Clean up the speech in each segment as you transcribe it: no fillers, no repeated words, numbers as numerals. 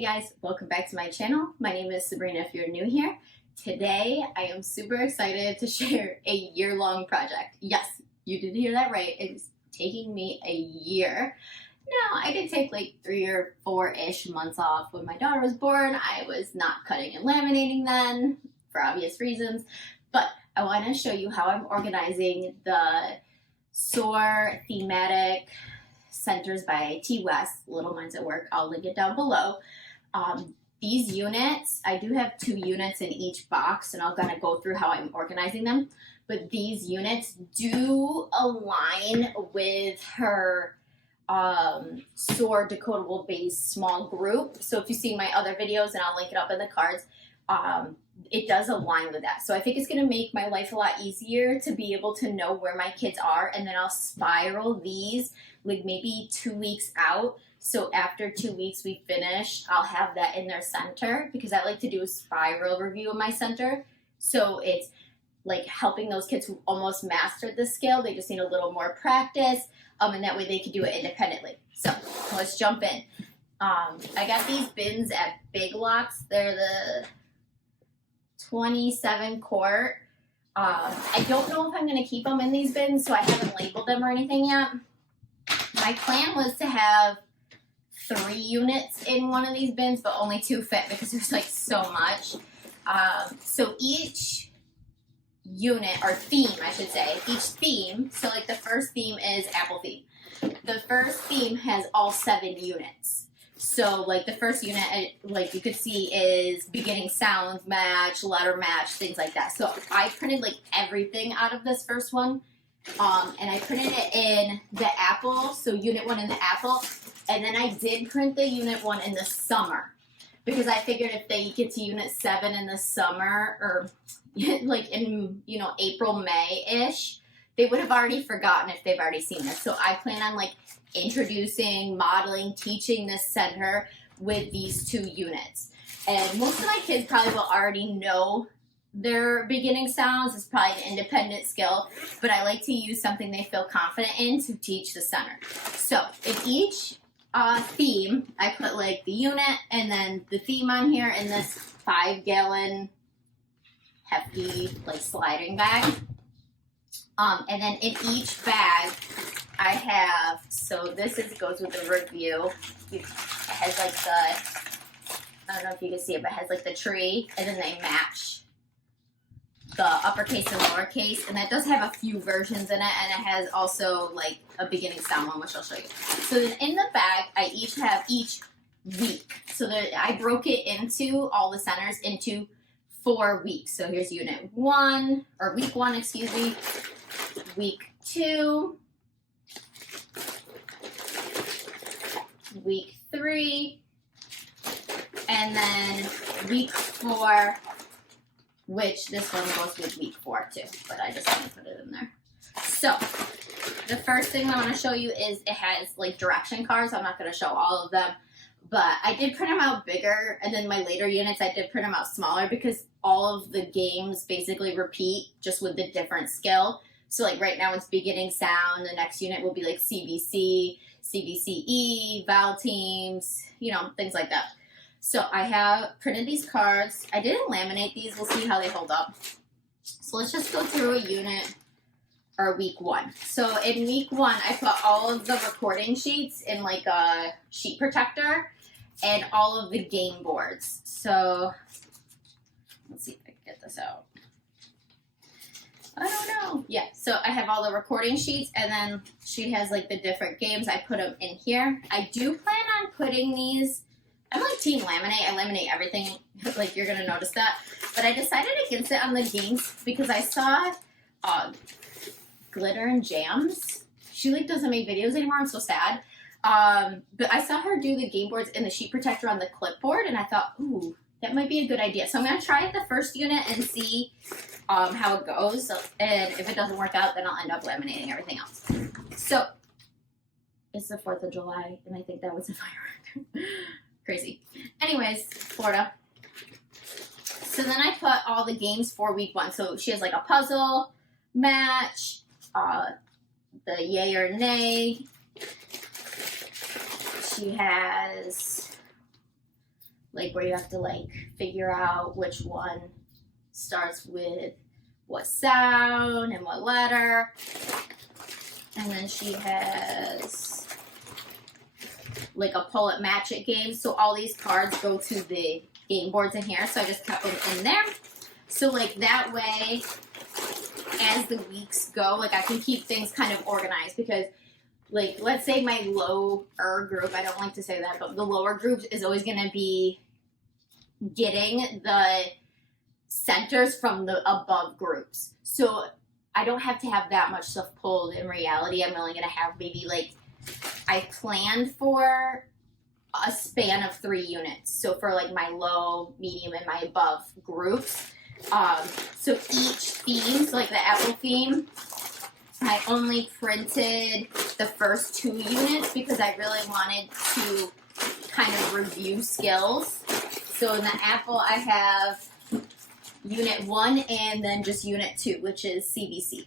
Hey guys, welcome back to my channel. My name is Sabrina if you're new here. Today I am super excited to share a year-long project. Yes, you did hear that right. It's taking me a year. Now, I did take like 3 or 4-ish months off when my daughter was born. I was not cutting and laminating then for obvious reasons, but I want to show you how I'm organizing the SOAR thematic centers by T West, Little Minds at Work. I'll link it down below. These units, I do have 2 units in each box, and I'll kind of go through how I'm organizing them. But these units do align with her SOAR decodable base small group. So if you see my other videos, and I'll link it up in the cards, it does align with that. So I think it's going to make my life a lot easier to be able to know where my kids are, and then I'll spiral these like maybe 2 weeks out. So after 2 weeks we finish, I'll have that in their center because I like to do a spiral review of my center. So it's like helping those kids who almost mastered the skill. They just need a little more practice, and that way they can do it independently. So let's jump in. I got these bins at Big Lots. They're the 27 quart. I don't know if I'm going to keep them in these bins, so I haven't labeled them or anything yet. My plan was to have 3 units in one of these bins, but only 2 fit because there's like so much. So each unit, or theme I should say, each theme, so like the first theme is Apple theme. The first theme has all 7 units. So like the first unit, like you could see, is beginning sounds match, letter match, things like that. So I printed like everything out of this first one. And I printed it in the apple, so unit 1 in the apple, and then I did print the unit 1 in the summer, because I figured if they get to unit 7 in the summer, or like in, you know, April, May-ish, they would have already forgotten if they've already seen this. So I plan on like introducing, modeling, teaching this center with these 2 units. And most of my kids probably will already know their beginning sounds. Is probably an independent skill, but I like to use something they feel confident in to teach the center. So in each theme, I put like the unit and then the theme on here in this 5-gallon hefty like sliding bag. And then in each bag I have, so this goes with the review. It has like the, I don't know if you can see it, but it has like the tree, and then they match the uppercase and lowercase, and that does have a few versions in it, and it has also like a beginning sound one, which I'll show you. So then in the bag, I each have each week. So that I broke it into all the centers into 4 weeks. So here's unit 1, or week 1, excuse me, week 2, week 3, and then week 4, which this one goes with week 4 too, but I just want to put it in there. So the first thing I want to show you is it has like direction cards. I'm not going to show all of them, but I did print them out bigger, and then my later units I did print them out smaller because all of the games basically repeat, just with the different skill. So like right now it's beginning sound, the next unit will be like CBC, CBCE, vowel teams, you know, things like that. So I have printed these cards. I didn't laminate these. We'll see how they hold up. So let's just go through a unit, or week 1. So in week 1, I put all of the recording sheets in like a sheet protector and all of the game boards. So let's see if I can get this out. I don't know. Yeah, so I have all the recording sheets, and then she has like the different games. I put them in here. I do plan on putting these, I'm like team laminate. I laminate everything, like you're gonna notice that. But I decided against it on the games because I saw Glitter and Jams. She like doesn't make videos anymore. I'm so sad. But I saw her do the game boards in the sheet protector on the clipboard, and I thought, ooh, that might be a good idea. So I'm gonna try it the first unit and see how it goes. So, and if it doesn't work out, then I'll end up laminating everything else. So it's the 4th of July, and I think that was a firework. Crazy. Anyways, Florida. So then I put all the games for week 1. So she has like a puzzle, match, the yay or nay. She has like where you have to like figure out which one starts with what sound and what letter. And then she has like a pull it match it game. So all these cards go to the game boards in here. So I just kept them in there. So like that way, as the weeks go, like I can keep things kind of organized, because like let's say my lower group, I don't like to say that, but the lower group is always going to be getting the centers from the above groups. So I don't have to have that much stuff pulled. In reality, I'm only going to have maybe like, I planned for a span of 3 units. So for like my low, medium, and my above groups. So each theme, so like the apple theme, I only printed the first 2 units because I really wanted to kind of review skills. So in the apple, I have unit 1 and then just unit 2, which is CBC.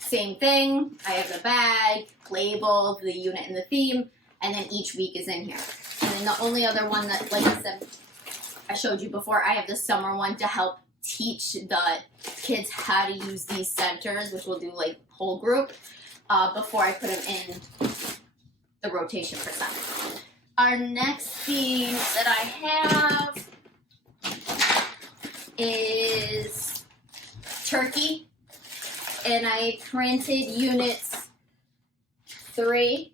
Same thing, I have the bag, labeled, the unit and the theme, and then each week is in here. And then the only other one that, like I said, I showed you before, I have the summer one to help teach the kids how to use these centers, which we'll do like whole group, before I put them in the rotation for summer. Our next theme that I have is turkey, and I printed units 3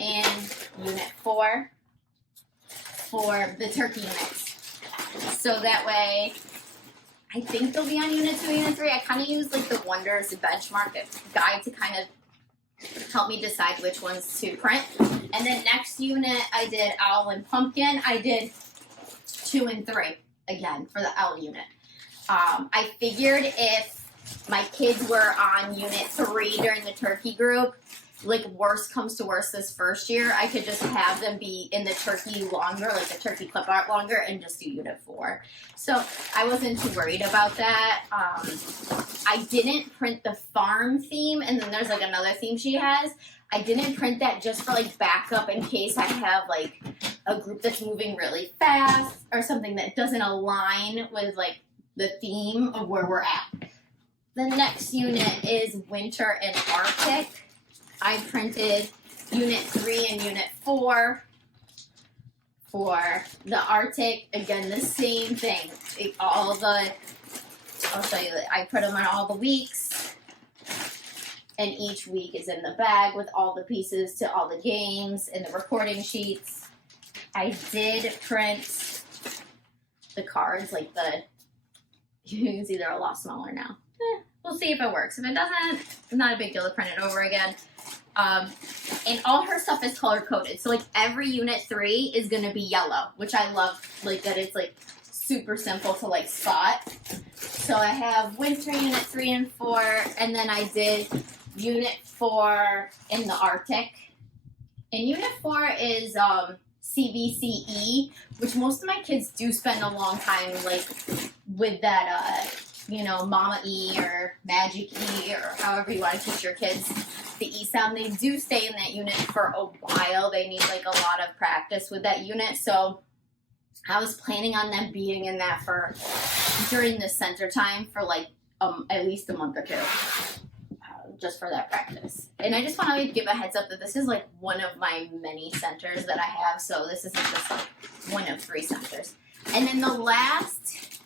and unit 4 for the turkey units. So that way, I think they'll be on unit 2, unit 3. I kind of use like the Wonder as a benchmark guide to kind of help me decide which ones to print. And then next unit, I did owl and pumpkin. I did 2 and 3 again for the owl unit. I figured if my kids were on unit 3 during the turkey group, like worst comes to worst this first year, I could just have them be in the turkey longer, like the turkey clip art longer, and just do unit 4. So I wasn't too worried about that. I didn't print the farm theme, and then there's like another theme she has. I didn't print that just for like backup in case I have like a group that's moving really fast or something that doesn't align with like the theme of where we're at. The next unit is winter and Arctic. I printed unit 3 and unit 4 for the Arctic. Again, the same thing. I'll show you that I put them on all the weeks, and each week is in the bag with all the pieces to all the games and the recording sheets. I did print the cards, like you can see they're a lot smaller now. We'll see if it works. If it doesn't, it's not a big deal to print it over again. And all her stuff is color coded. So like every unit 3 is gonna be yellow, which I love, like that it's like super simple to like spot. So I have winter unit 3 and 4, and then I did unit 4 in the Arctic. And unit 4 is CBCE, which most of my kids do spend a long time like with that Mama E or Magic E or however you want to teach your kids the E sound. They do stay in that unit for a while. They need like a lot of practice with that unit. So I was planning on them being in that for during the center time for like at least a month or 2. Just for that practice. And I just want to give a heads up that this is like one of my many centers that I have. So this isn't just like one of 3 centers. And then the last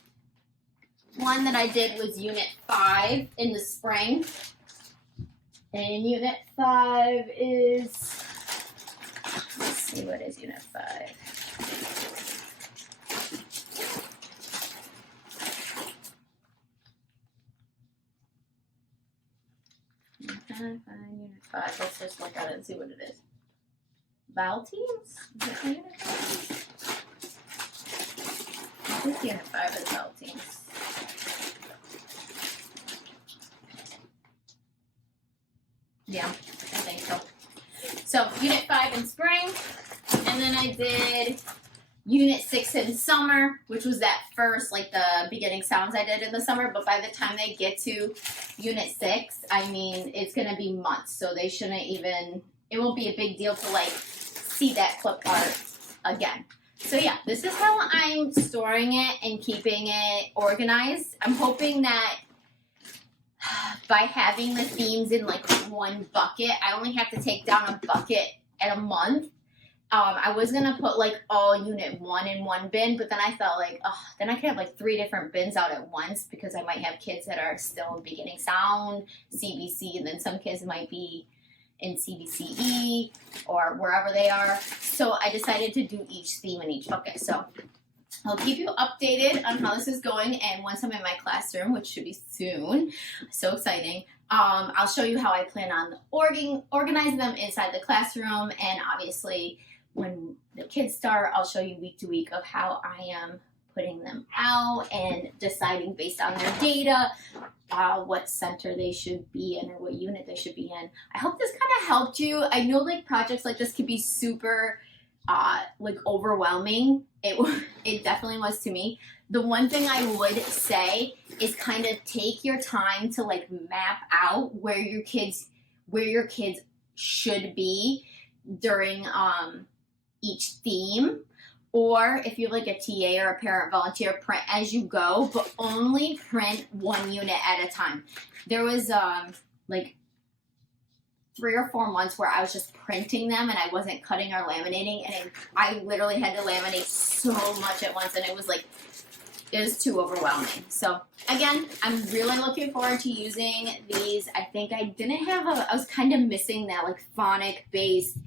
one that I did was unit 5 in the spring. And unit 5 is, let's see, what is unit 5? Unit 5. Let's just look at it and see what it is. Val teams? Is it unit 5? I think unit 5 is Val teams. Yeah, I think so. So unit 5 in spring, and then I did unit 6 in summer, which was that first, like the beginning sounds I did in the summer. But by the time they get to unit 6, I mean, it's going to be months. So they shouldn't even, it won't be a big deal to like see that clip art again. So yeah, this is how I'm storing it and keeping it organized. I'm hoping that by having the themes in like one bucket, I only have to take down a bucket at a month. I was gonna put like all unit 1 in one bin, but then I felt like, then I could have like 3 different bins out at once because I might have kids that are still in beginning sound, CBC, and then some kids might be in CBCE or wherever they are. So I decided to do each theme in each bucket. So I'll keep you updated on how this is going, and once I'm in my classroom, which should be soon, so exciting, I'll show you how I plan on organizing them inside the classroom, and obviously when the kids start, I'll show you week to week of how I am putting them out and deciding based on their data what center they should be in or what unit they should be in. I hope this kind of helped you. I know like projects like this can be super like overwhelming. It definitely was to me. The one thing I would say is kind of take your time to like map out where your kids should be during each theme, or if you have like a TA or a parent volunteer, print as you go, but only print 1 unit at a time. There was like 3 or 4 months where I was just printing them and I wasn't cutting or laminating, and I literally had to laminate so much at once, and it was too overwhelming. So again, I'm really looking forward to using these. I think I was kind of missing that like phonic based,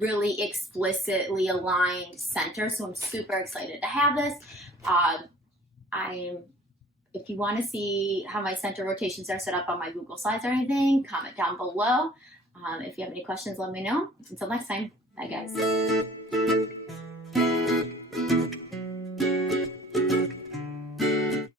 really explicitly aligned center, so I'm super excited to have this. If you want to see how my center rotations are set up on my Google Slides or anything, comment down below. If you have any questions, let me know. Until next time, bye guys.